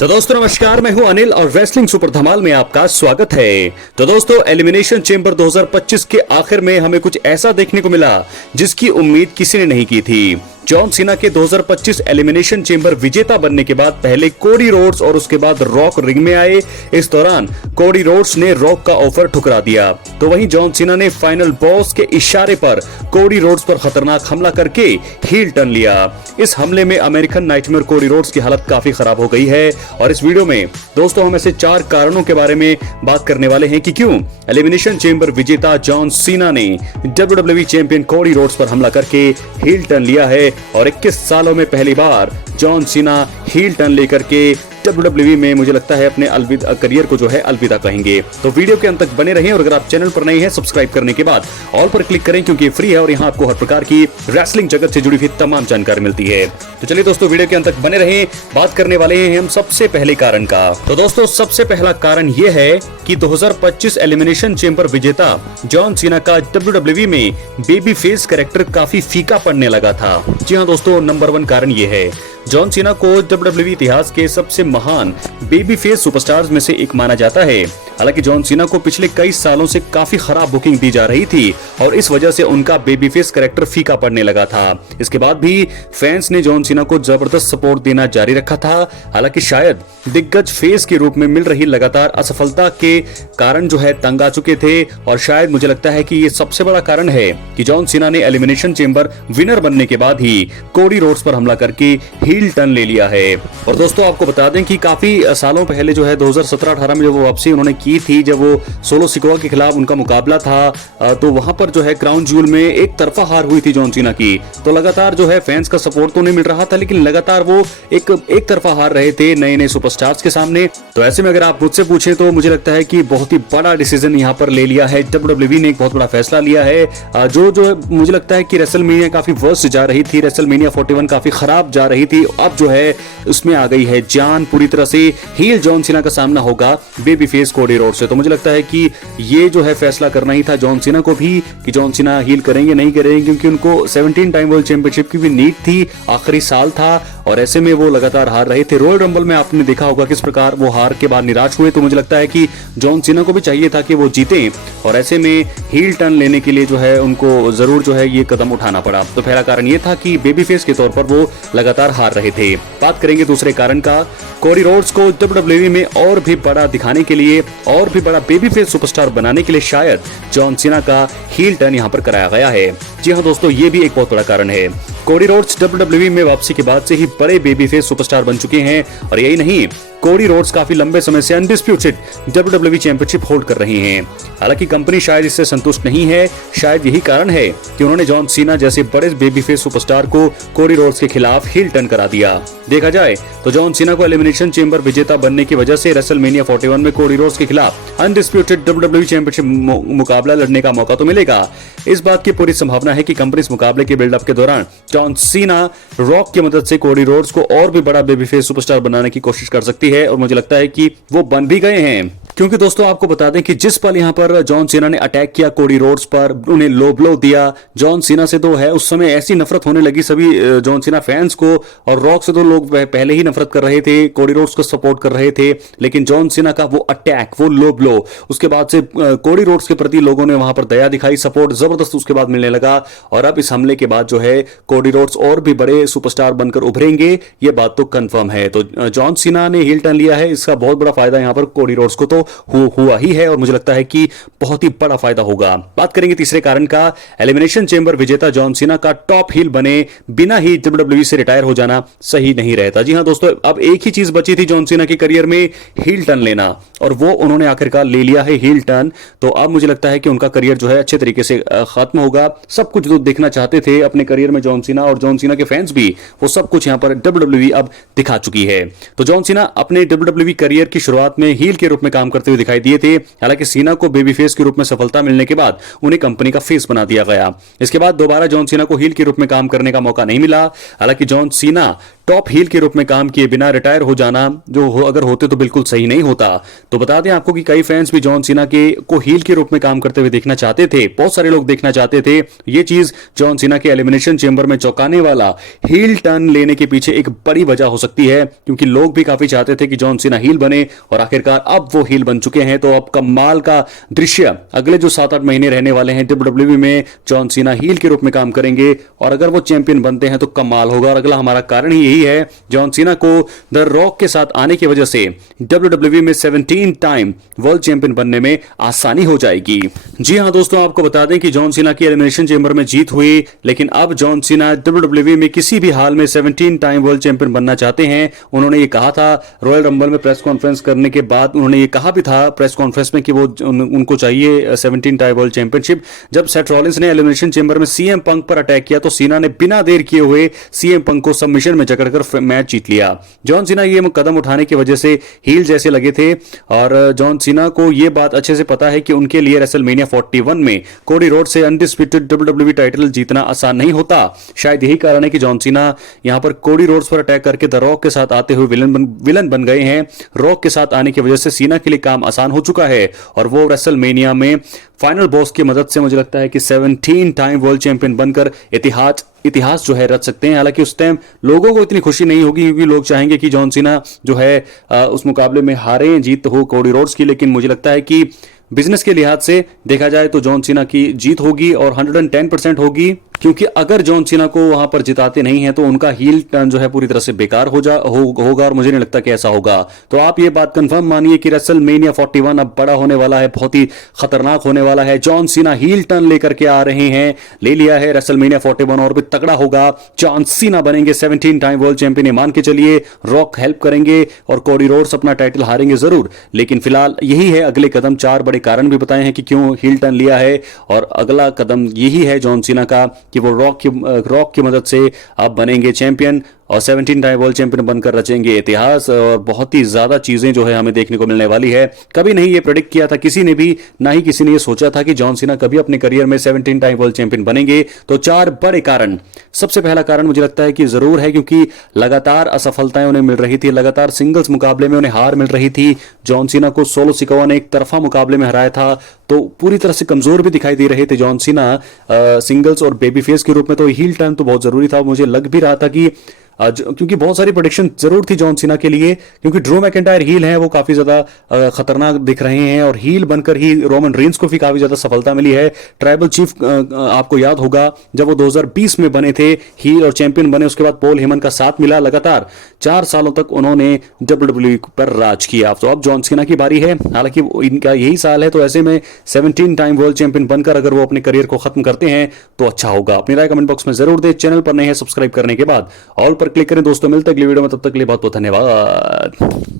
तो दोस्तों नमस्कार, मैं हूं अनिल और रेसलिंग सुपर धमाल में आपका स्वागत है। तो दोस्तों एलिमिनेशन चेंबर 2025 के आखिर में हमें कुछ ऐसा देखने को मिला जिसकी उम्मीद किसी ने नहीं की थी। जॉन सीना के 2025 एलिमिनेशन चेंबर विजेता बनने के बाद पहले कोडी रोड्स और उसके बाद रॉक रिंग में आए। इस दौरान कोडी रोड्स ने रॉक का ऑफर ठुकरा दिया, तो वहीं जॉन सीना ने फाइनल बॉस के इशारे पर कोडी रोड्स पर खतरनाक हमला करके हील टर्न लिया। इस हमले में अमेरिकन नाइटमेयर कोडी रोड्स की हालत काफी खराब हो गई है और इस वीडियो में दोस्तों हम ऐसे 4 कारणों के बारे में बात करने वाले हैं कि क्यों एलिमिनेशन चेंबर विजेता जॉन सीना ने WWE चैंपियन कोडी रोड्स पर हमला करके हील टर्न लिया है और 21 सालों में पहली बार जॉन सीना हील टर्न लेकर के WWE में मुझे लगता है अपने अलविदा करियर को जो है अलविदा कहेंगे। तो वीडियो के अंत तक बने रहें और अगर आप चैनल पर नए हैं सब्सक्राइब करने के बाद ऑल पर क्लिक करें क्योंकि फ्री है और यहाँ आपको हर प्रकार की रेसलिंग जगत से जुड़ी हुई तमाम जानकारी मिलती है। तो चलिए दोस्तों वीडियो के अंत तक बने रहें। बात करने वाले हैं हम सबसे पहले कारण का। तो दोस्तों सबसे पहला कारण ये है कि 2025 एलिमिनेशन चेंबर विजेता जॉन सीना का WWE में बेबी फेस कैरेक्टर काफी फीका पड़ने लगा था। जी हाँ दोस्तों, नंबर 1 कारण ये है जॉन सीना को WWE इतिहास के सबसे महान बेबी फेस सुपरस्टार्स में से एक माना जाता है। हालांकि जॉन सीना को पिछले कई सालों से काफी खराब बुकिंग दी जा रही थी और इस वजह से उनका बेबी फेस कैरेक्टर फीका पड़ने लगा था। इसके बाद भी फैंस ने जॉन सीना को जबरदस्त सपोर्ट देना जारी रखा था। हालांकि शायद दिग्गज फेस के रूप में मिल रही लगातार असफलता के कारण जो है तंग आ चुके थे और शायद मुझे लगता है कि ये सबसे बड़ा कारण है कि जॉन सीना ने एलिमिनेशन चेंबर विनर बनने के बाद ही कोडी रोड्स पर हमला करके हील टर्न ले लिया है। और दोस्तों आपको बता दें कि काफी सालों पहले जो है 2017-18 में जब वो वापसी उन्होंने की थी, जब वो सोलो सिकोआ के खिलाफ उनका मुकाबला था, तो वहां पर जो है क्राउन ज्यूल में एक तरफा हार हुई थी जॉन सीना की। तो लगातार जो है फैंस का सपोर्ट तो नहीं मिल रहा था, लेकिन लगातार वो एक तरफा हार रहे थे नए नए सुपरस्टार्स के सामने। तो ऐसे में अगर आप मुझसे पूछें तो मुझे लगता है कि बहुत ही बड़ा डिसीजन यहाँ पर ले लिया है WWE ने, एक बहुत बड़ा फैसला लिया है। जो मुझे लगता है कि रेसलमेनिया काफी वर्स्ट जा रही थी, रेसलमेनिया 41 काफी खराब जा रही थी, अब जो है उसमें आ गई है जान। पूरी तरह से हील जॉन सीना का सामना होगा बेबी फेस कोडी रोड्स से। तो मुझे लगता है कि ये जो है फैसला करना ही था जॉन सीना को भी कि जॉन सीना हील करेंगे नहीं करेंगे, क्योंकि उनको 17 टाइम वर्ल्ड चैंपियनशिप की भी नीड थी, आखिरी साल था और ऐसे में वो लगातार हार रहे थे। रॉयल रंबल में आपने देखा होगा किस प्रकार वो हार के बाद निराश हुए। तो मुझे लगता है कि जॉन सीना को भी चाहिए था कि वो जीते और ऐसे में हील टर्न लेने के लिए जो है उनको जरूर जो है ये कदम उठाना पड़ा। तो पहला कारण ये था कि बेबी फेस के तौर पर वो लगातार हार रहे थे। बात करेंगे दूसरे कारण का। कोडी रोड्स को WWE में और भी बड़ा दिखाने के लिए और भी बड़ा बेबी फेस सुपरस्टार बनाने के लिए शायद जॉन सीना का हील टर्न यहां पर कराया गया है। जी हां दोस्तों, ये भी एक बहुत बड़ा कारण है। कोडी रोड्स WWE में वापसी के बाद से ही बड़े बेबी फेस सुपरस्टार बन चुके हैं और यही नहीं, कोडी रोड्स काफी लंबे समय से अनडिस्प्यूटेड WWE चैंपियनशिप होल्ड कर रही हैं। हालांकि कंपनी शायद इससे संतुष्ट नहीं है। शायद यही कारण है कि उन्होंने जॉन सीना जैसे बड़े बेबी फेस सुपरस्टार को कोडी रोड्स के खिलाफ हील टर्न करा दिया। देखा जाए तो जॉन सीना को एलिमिनेशन चेंबर विजेता बनने की वजह से रेसलमेनिया 41 में कोडी रोड्स के खिलाफ अनडिस्प्यूटेड WWE चैंपियनशिप मुकाबला लड़ने का मौका तो मिलेगा। इस बात की पूरी संभावना है कि कंपनी इस मुकाबले के बिल्डअप के दौरान जॉन सीना रॉक की मदद से कोडी रोड्स को और भी बड़ा बेबी फेस सुपरस्टार बनाने की कोशिश कर सकती है और मुझे लगता है कि वो बन भी गए हैं। क्योंकि दोस्तों आपको बता दें कि जिस पल यहां पर जॉन सीना ने अटैक किया कोडी रोड्स पर, उन्हें लो ब्लो दिया, जॉन सीना से तो है उस समय ऐसी नफरत होने लगी सभी जॉन सीना फैंस को, और रॉक से तो लोग पहले ही नफरत कर रहे थे, कोडी रोड्स को सपोर्ट कर रहे थे, लेकिन जॉन सीना का वो अटैक, वो लो ब्लो, उसके बाद से कोडी रोड्स के प्रति लोगों ने वहां पर दया दिखाई, सपोर्ट जबरदस्त उसके बाद मिलने लगा और अब इस हमले के बाद जो है कोडी रोड्स और भी बड़े सुपरस्टार बनकर उभरेंगे, ये बात तो कंफर्म है। तो जॉन सीना ने हील टर्न लिया है, इसका बहुत बड़ा फायदा यहां पर कोडी रोड्स को तो हुआ ही है और मुझे लगता है कि बहुत ही बड़ा फायदा होगा। बात करेंगे तीसरे कारण का। एलिमिनेशन चेंबर विजेता जॉन सीना का टॉप हील बने बिना ही WWE से रिटायर हो जाना सही नहीं रहता। जी हां दोस्तों, अब एक ही चीज बची थी जॉन सीना के करियर में, हील टर्न लेना, और वो उन्होंने आखिरकार ले लिया है हील टर्न। तो अब मुझे लगता है कि उनका करियर जो है अच्छे तरीके से खत्म होगा। सब कुछ जो देखना चाहते थे अपने करियर में जॉन सीना, और जॉन सीना के फैंस भी, वो सब कुछ यहां पर WWE अब दिखा चुकी है। तो जॉन सीना अपने WWE करियर की शुरुआत में हील के रूप में काम करते हुए दिखाई दिए थे। हालांकि सीना को बेबी फेस के रूप में सफलता मिलने के बाद उन्हें कंपनी का फेस बना दिया गया। इसके बाद दोबारा जॉन सीना को हील के रूप में काम करने का मौका नहीं मिला। हालांकि जॉन सीना टॉप हील के रूप में काम किए बिना रिटायर हो जाना अगर होते तो बिल्कुल सही नहीं होता। तो बता दें आपको कि कई फैंस भी जॉन सीना के को हील के रूप में काम करते हुए देखना चाहते थे, बहुत सारे लोग देखना चाहते थे। ये चीज जॉन सीना के एलिमिनेशन चेंबर में चौंकाने वाला हील टर्न लेने के पीछे एक बड़ी वजह हो सकती है, क्योंकि लोग भी काफी चाहते थे कि जॉन सीना हील बने और आखिरकार अब वो हील बन चुके हैं। तो अब कमाल का दृश्य अगले जो 7-8 महीने रहने वाले हैं डब्ल्यूडब्ल्यूई में, जॉन सीना हील के रूप में काम करेंगे और अगर वो चैंपियन बनते हैं तो कमाल होगा। और अगला हमारा कारण ही यही है, जॉन सीना को द रॉक के साथ आने की वजह से डब्ल्यूडब्ल्यूई में 17 टाइम वर्ल्ड चैंपियन बनने में आसानी हो जाएगी। जी हां दोस्तों, आपको बता दें कि जॉन सीना की एलिमिनेशन चेंबर में जीत हुई, लेकिन अब जॉन सीना डब्ल्यूडब्ल्यूई में किसी भी हाल में 17 टाइम वर्ल्ड चैंपियन बनना चाहते हैं। उन्होंने ये कहा था रॉयल रंबल में प्रेस कॉन्फ्रेंस करने के बाद, उन्होंने ये कहा भी था प्रेस कॉन्फ्रेंस में कि वो उनको चाहिए 17 टाइम वर्ल्ड चैंपियनशिप। जब सेथ रॉलिंस ने एलिमिनेशन चेंबर में सीएम पंक पर अटैक किया तो सीना ने बिना देर किए हुए सीएम पंक को सबमिशन में जकड़कर मैच जीत लिया। जॉन सीना ये कदम उठाने की वजह से हील जैसे लगे थे और जॉन सीना को यह बात अच्छे से पता है कि उनके लिए रेसलमेनिया 41 में कोडी रोड से अनडिस्प्यूटेड डब्ल्यूडब्ल्यूई टाइटल जीतना आसान नहीं होता। शायद यही कारण है कि जॉन सीना यहां पर कोडी रोड्स पर अटैक करके द रॉक के साथ आते हुए विलन बन गए हैं। रॉक के साथ आने की वजह से सीना के लिए काम आसान हो चुका है और वो रेसलमेनिया में फाइनल बॉस की मदद से मुझे लगता है कि 17 टाइम वर्ल्ड चैंपियन बनकर इतिहास जो है रच सकते हैं। हालांकि उस टाइम लोगों को इतनी खुशी नहीं होगी क्योंकि लोग चाहेंगे कि जॉन सीना जो है उस मुकाबले में हारे, जीत हो कोडी रोड्स की। लेकिन मुझे लगता है कि बिजनेस के लिहाज से देखा जाए तो जॉन सीना की जीत होगी और 110% होगी, क्योंकि अगर जॉन सीना को वहां पर जिताते नहीं है तो उनका हील टर्न जो है पूरी तरह से बेकार होगा और मुझे नहीं लगता कि ऐसा होगा। तो आप ये बात कंफर्म मानिए कि रेसलमेनिया 41 अब बड़ा होने वाला है, बहुत ही खतरनाक होने वाला है। जॉन सीना हील टर्न लेकर के आ रहे हैं, ले लिया है रेसलमेनिया 41 और भी तगड़ा होगा। जॉन सीना बनेंगे 17 टाइम वर्ल्ड चैंपियन, ये मान के चलिए। रॉक हेल्प करेंगे और कोडी रोड्स अपना टाइटल हारेंगे जरूर, लेकिन फिलहाल यही है अगले कदम। 4 बड़े कारण भी बताए हैं कि क्यों हील टर्न लिया है और अगला कदम यही है जॉन सीना का कि वो रॉक की मदद से आप बनेंगे चैंपियन और 17 टाइम वर्ल्ड चैंपियन बनकर रचेंगे इतिहास। और बहुत ही ज्यादा चीजें जो है हमें देखने को मिलने वाली है। कभी नहीं ये प्रेडिक्ट किया था किसी ने भी, ना ही किसी ने ये सोचा था कि जॉन सीना कभी अपने करियर में 17 टाइम वर्ल्ड चैंपियन बनेंगे। तो 4 बड़े कारण। सबसे पहला कारण मुझे लगता है कि जरूर है क्योंकि लगातार असफलताएं उन्हें मिल रही थी, लगातार सिंगल्स मुकाबले में उन्हें हार मिल रही थी। जॉन सीना को सोलो सिकोवा ने एक तरफा मुकाबले में हराया था तो पूरी तरह से कमजोर भी दिखाई दे रहे थे जॉन सीना सिंगल्स और बेबी फेस के रूप में। तो हील टर्न तो बहुत जरूरी था। मुझे लग भी रहा था कि क्योंकि बहुत सारी प्रेडिक्शन जरूर थी जॉन सीना के लिए, क्योंकि ड्रू मैकिंटायर हील है, वो काफी ज्यादा खतरनाक दिख रहे हैं और हील बनकर ही रोमन रेंस को भी काफी ज्यादा सफलता मिली है। ट्राइबल चीफ आपको याद होगा जब वो 2020 में बने थे हील और चैंपियन बने, उसके बाद पॉल हेमन का साथ मिला। लगातार 4 सालों तक उन्होंने डब्ल्यूडब्ल्यूई पर राज किया। तो अब जॉन सीना की बारी है, हालांकि इनका यही साल है, तो ऐसे में 17 टाइम वर्ल्ड चैंपियन बनकर अगर वो अपने करियर को खत्म करते हैं तो अच्छा होगा। अपनी राय कमेंट बॉक्स में जरूर दें। चैनल पर नए हैं सब्सक्राइब करने के बाद ऑल पर क्लिक करें। दोस्तों मिलते हैं अगली वीडियो में, तब तक के लिए बहुत बहुत धन्यवाद।